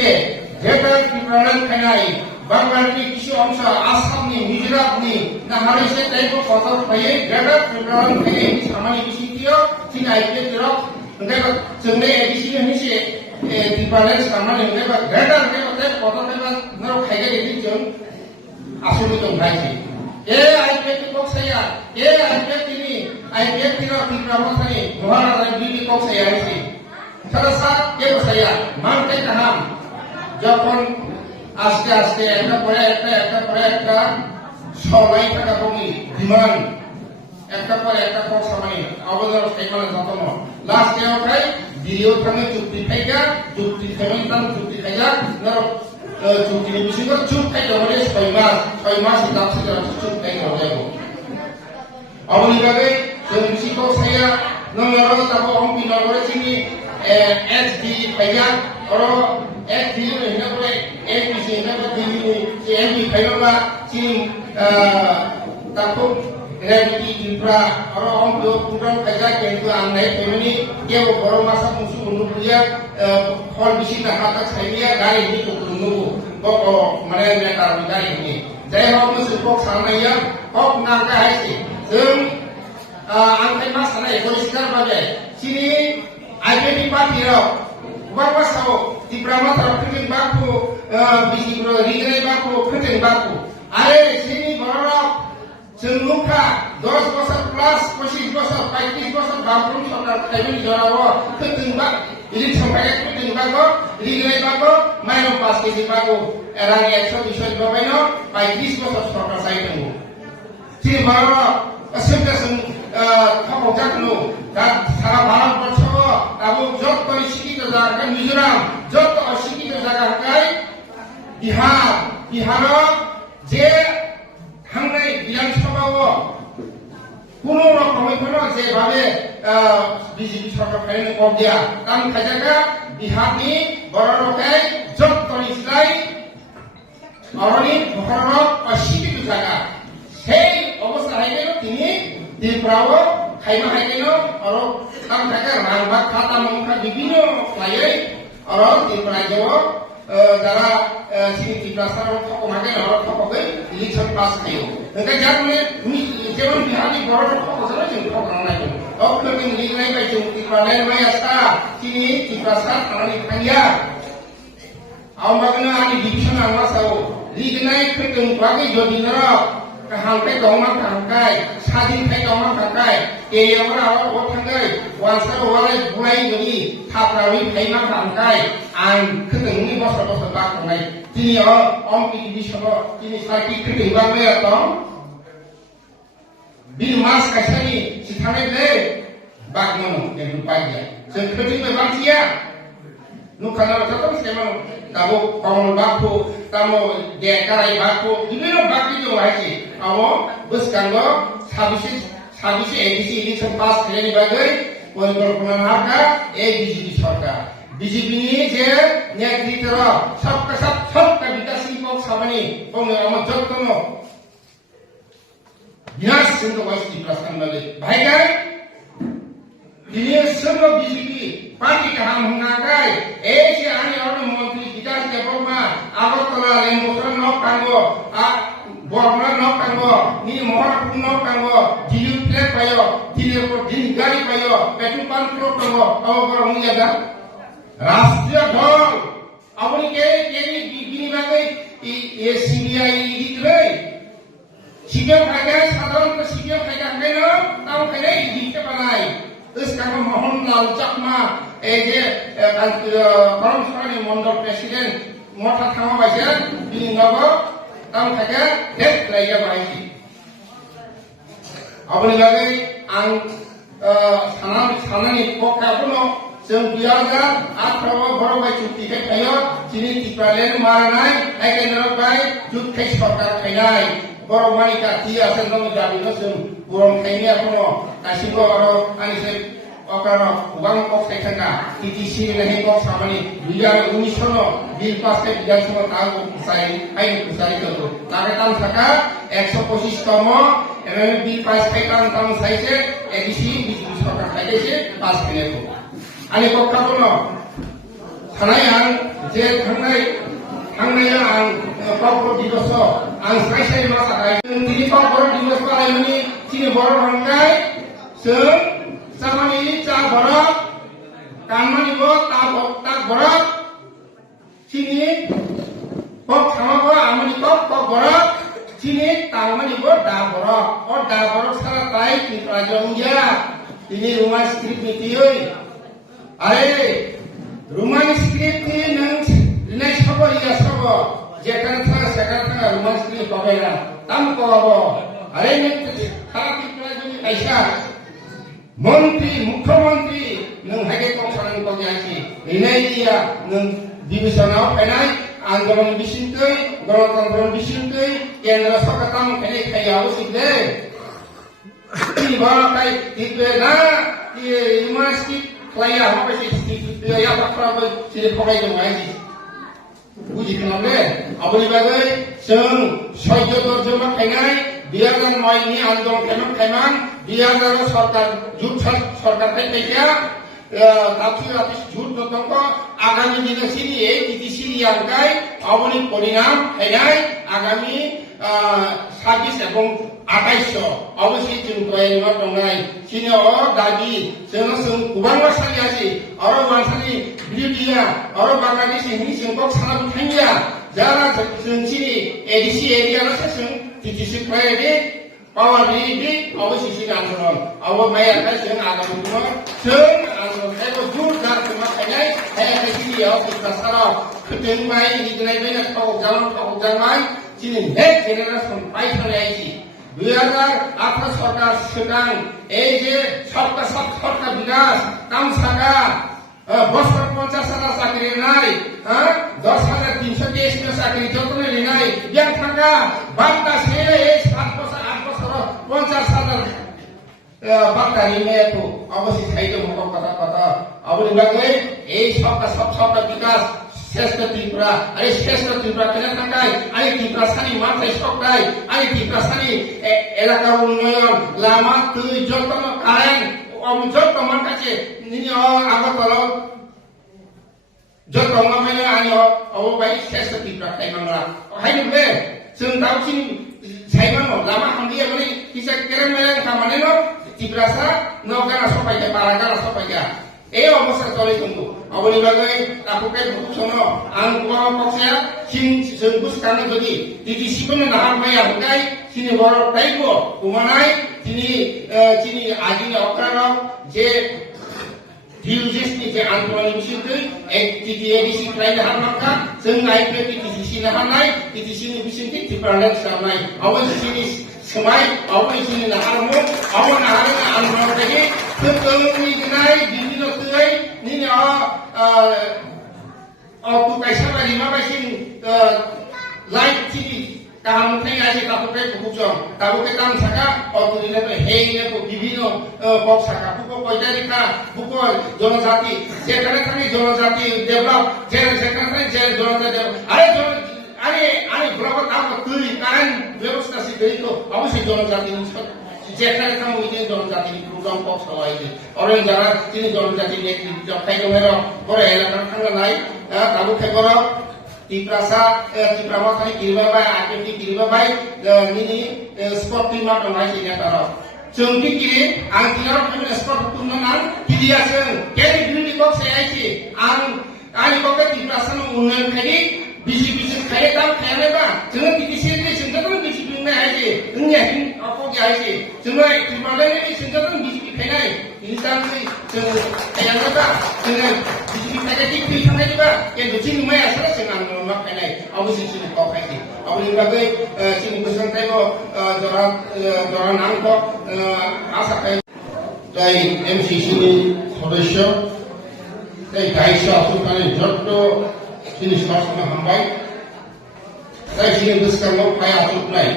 लोगोसे जेबो टिप्रानानै थानाय बांलानि কিছু অংশ आसामनि मिजोरामनि नाहारिसे टाइप कथर फैयो जेबो टिप्रानानै थानाय सामानि बिसिटियो थिन आइपि जेराव ओंखाय जोंने एबिसि होनसे टिप्रानानै सामानि ओंखाय ग्रेटार ओंखाय कथर फैबा नाव खायगा एदि जों आसुनि दं भाइसि आइपि कक्साया आइपि नि आइपि तिरा टिप्रानानै महाराजा बिलि कक्साया हसि सारा सात के बसाया मानते कहां যখন আস্তে আস্তে একটা পরে একটা সবাই টাকা কমি ডিমান্ড একটা পরে একটা কোর্স মানে অবদান সাইমানে যতন লাস্ট এ ওখাই ভিডিও থামে চুক্তি খাইগা চুক্তি থামেন তাম চুক্তি খাইগা নর চুক্তি বিষয় করে চুপ খাইতে হলে 6 মাস দাবছে চুপ খাইতে হবে অবনিভাবে জনবিষিক সাইয়া নর তাবো অম্পি নগরে চিনি এসডি খাইগা और एक दिन हिना बोले एक विषय हिना बोले दिन से एक भी खाइबा चिन ताको रेडी इब्रा और हम लोग पूरा खाइजा केंद्र आंनाय फेमिली के वो गरम मासा मुसु उनुपुया फल बिसि ना हाता खाइया गाय नि तो नुगु को माने नेता गाय नि जाय हम मुसु को सानाया कप ना का हाइसि जों आंखाय मा सानाय परिष्कार बागे सिनि आइडेन्टिटी पार्टीराव बाबा साव टिप्रामा तरफनि बाकु बिसि रिगरे बाकु खोटेन बाकु आरे सिनि बरफ जोंनुखा 10 বছর প্লাস 25 বছর 35 বছর বাবুন সরকার খাইবি জরাবো खोटेन बा इलेक्शन पाके खोटेन बाको रिगरे बाको माइनो 5 কেজি बाको एरां 100 200 बाबाइनो 35 বছর সরকার চাইতেंगो सिनि बरफ असोकासों थाबो जाकनो दा सारा भारतबर्ष आबो जब परिस्थिति जागा मिजोराम जब अशिक्षित जागा है बिहार जे थांनाय विधानसभाव কোনো রকমে কোনো যেভাবে বিজেপি সরকার ফাইনে কম দিয়া কারণ খাজাকা বিহারনি বড় রকাই জব করিসলাই অরনি ভরক অশিক্ষিত জায়গা সেই অবস্থা হাইগেল তিনি ত্রিপুরাও খাইমা হাইগেল আর কারণ থাকে রাংবা খাতা মংখা বিভিন্ন লাইয়ে আর ত্রিপুরা যাও যারা সিনি ত্রিপুরা সারা ঠকমাগে আর ঠকবে ইলেকশন পাস খাইও ओंखाय जाने जेबो बिहारनि बर'र ঠকजों जों ঠকनांनाय दं अक्ट'बरनि लिरनाय बायदि त्रिपुरानि माइ आस्था सिनि त्रिपुरा सा थानानै थांगिया आवमागनो आनि डिभिजन आंलासाव लिरनाय खोदों बागै जदिनो हांखाय दंमा हांखाय सादिनखाय दंमा हांखाय एयावरा आवा थांगै वानसा वालाय बुलाय गनि थाफ्रावि फाइमा हांखाय आं खोदोंनि बसर बाखनाय दिनि अम्पि डिभिसन दिनि साइकि खोदों बागै दं बिल मास कासानि सिथानाय ले बागमनो एबु पाइया जों खोदों बांसिया नुखाना जतन सेमन दाबो कमल बाखु तामो देकाराय बाखु बिभिन्न बाखि दं आइसि आवो बसकांगो साबिसे एबिसि इलेक्शन पास खालायनि बागै परिकल्पना हाका बिजेपि सरकार बिजेपिनि जे नेतृत्व सबका विकासनि पक्ष खामानि बुंनो आमा जतन विनाश जोंखौ वाइसि प्रस्थानबाले भाइगाय दिनै सोरबा बिजेपि पार्टी गाहाम होनानै एसे आंनि अर्थ मन्त्रि बिकास देबमा आगरतला लेंगोफ्रा नक कांगो बरमना नक कांगो नि महाराष्ट्र नक कांगो दिल्ली प्लेट पायो दिल्ली को दिन गाड़ी पायो पेट्रोल पंप प्रो कांगो अबर हुनियादा राष्ट्रीय दल अपनी के बिनि बागै ए सीबीआई दिलै सीबीआई फायदा साधारण सीबीआई फायदा हैनो ताव फायदा इदिके बानाय इसकामा मोहनलाल चाकमा जे करमसानि मंडल प्रेसिडेंट मथा थामा बायसे बिनिनाबो ताम थाके डेट लायगा बायसि अबनि बागै आं सानानि पक्काखौनो जों बियागा आफ्राव बरबाय चुक्तिखै थायो दिनै टिप्रालेन मारनाय आइकेनरबाय जुथै सरकार थायनाय बरमानि काथि आसन दं जाबिनो जों गरम थायनिया दङ गासिबो आरो आनिसे अकारो गोबां कक थायखांगा टिटिसि लेहे कक सामानि 2019 नो बिल पास के विधानसभा तागो खुसाइ आइन खुसाइ दो ताके ताम थाका 125 तम एमएम बिल पास थायखां ताम साइसे एडिसि बिजु सरकार थायदेसे पास खालायखौ आनि पक्काखौनो थानाय आं जे थांनाय आं क'क्राझार दिवसआव आं साय मा जाबाय दिनै क'क्राझार दिवस बानायनायनि दिनै बर' थांनाय जों जामानि जा बर' कानमानिबो ता बर' दिनै क'क थामाबो आमानि क'क बर' दिनै तामानिबो दा बर' अ दा बर' सारा ताई रायजोआव गैया दिनै रुमा स्क्रिप्ट नितियै आरे रुमा स्क्रिप्ट नि नों लिरनाय सबर या सबर जेखान थाङा सेखान थाङा रुमा स्क्रिप्ट बाबायना ताम कबाबो आरे नों सारा रायजोनि खायसा मन्त्रि मुख्यमन्त्रि नों हागे कौसानानि कगियासि लिरनाय दिया नों डिभिजनाव फैनाय आन्दोलन बिसिंकै गणतन्त्र बिसिंकै केन्द्र सरकार ताम फैनाय खायाव सिदे बाय दिबे ना इउनिभार्सिटी खाया माबायदि स्टिक या बाथ्राबो सिरि फरायदों आयदि बुजिखोनाले आबनि बागै जों सयज दर्जमा फैनाय 2009 नि आन्दोलन खायमान 2000 सरकार जुट सरकार फैया दाबसे झूठ नतंग आगामी दिन सिरि टीटीसी यागाय अबनि परिणाम फैनाय आगामी 26 एवं 28 अवश्य जों तयारियाव दंनाय सिनि अ दाबि जों गोबां बाथ्रायासि आरो मानसिनि बिडिया आरो बांलादेश हिंदी जोंखौ सानाबो थांया जारा जों सिनि एडिसी एरियालसो जों टीटीसी फैदे पावर बिदि अवश्य सिनि आन्दोलन अब मायाखाय जों आगामी जों आन्दोलनखौ जुरदार खालामनाय हायाखै सिनियाव बिसाराव खोथों माय हिदनाय बेना थावजानाय दिनै नेक्स्ट जेनेरेशन पाइथानायसि 2018 सरकार सिगां এই যে সরকার বিকাশ কামসাগা বছর 50,000 চাকরি নাই 10,323 চাকরি যতনে নাই ইয়াং থাকা বার্তা ছেড়ে এই 7 বছর 8 বছর 50,000 বার্তা নিয়ে তো অবশ্যই খাইতে মতো কথা অবলি বাগে এই সরকার বিকাশ শ্রেষ্ঠ ত্রিপুরা আরে শ্রেষ্ঠ ত্রিপুরা কেন থাকায় আরে ত্রিপুরা সানি মাথায় সকায় আরে ত্রিপুরা সানি এলাকার উন্নয়ন লামা তুই যত কারেন্ট যত আমার কাছে আগরতলা যত মামাইলে আনি অববাই শ্রেষ্ঠ ত্রিপুরা খাইমানরা হাইনবে जों दावसिन साइमानो लामा हांदिया माने किसा केरें मेरें खामाने न ত্রিপুরাসা नगारा सबायगा बारागारा सबायगा এই অবস্থা চলে কিন্তু অবনি বাগৈ তাপকে ভুকছন আং কুয়া পক্ষে সিন जों বুঝকানো যদি টিটিসি কোন নাম মাইয়া হকাই সিনি বড় তাইবো কুমানাই তিনি আদিনি অকরাম যে ডিউজিসনি যে আন্দোলন বিসিতে এক টিটিএডিসি প্রাইভেট হারমাকা जों नायफे টিটিসি না হানাই টিটিসিनि বিসিতে টিপারলেট সামনাই অবশ্যই समाय अवश्य नाहारमो अव नाहार आन्दोलन देखि थोंनि दिनाय दिनो थै निनि तु कैसा बायदि माबायदि लाइफ थिनि काम थाय आजि कापके बुकजम ताबके काम साका अतुरिने हेइने विभिन्न पक साका बुको पयदारिका बुको जनजाति जेखाने थानि जनजाति डेभलप जेखाने थानि जनजाति আরে ব্লগত আম তুই কারণ ব্যবস্থা সিদ্ধই তো অবশ্যই জনজাতি যেখানে থাম ওই জনজাতি প্রোগ্রাম পক্ষ হয়নি অরেন যারা তিনি জনজাতি নেতৃত্ব খাইগমের পরে এলাকার থাকা নাই তাবু খেকর ত্রিপুরা থানি কিরবাবাই আকেটি কিরবাবাই নিনি স্পট টিমা দंनाय सिने तार जों किरि आं दिनाव फैनो स्पट तुमना किरियासों केनि बिरुदि कक सायासि आं कके त्रिपुरासन उन्नयन खायदि बीजेपी खाए काम खाया बा जों टीटीसी नि सिंगतन बीजेपी ने आइजे जोंनि हिन अफोग आइजे जों त्रिपुरानि सिंगतन बीजेपी खायनाय इनसाननि जों खायाबा जों बीजेपी खायदि टिपि थांनायबा के बिथिं माया सारा जों आन्दोलन मा खायनाय अवश्य जों खायदि अबनि बागै जों गोसोनथायबो जरा नामखौ आसा खाय जाय एमसीसी नि सदस्य जाय गायसा असुखानि जत्त जिनिस हामबाय जाय जिनिस गोसोखांनायाव फाया जोबनाय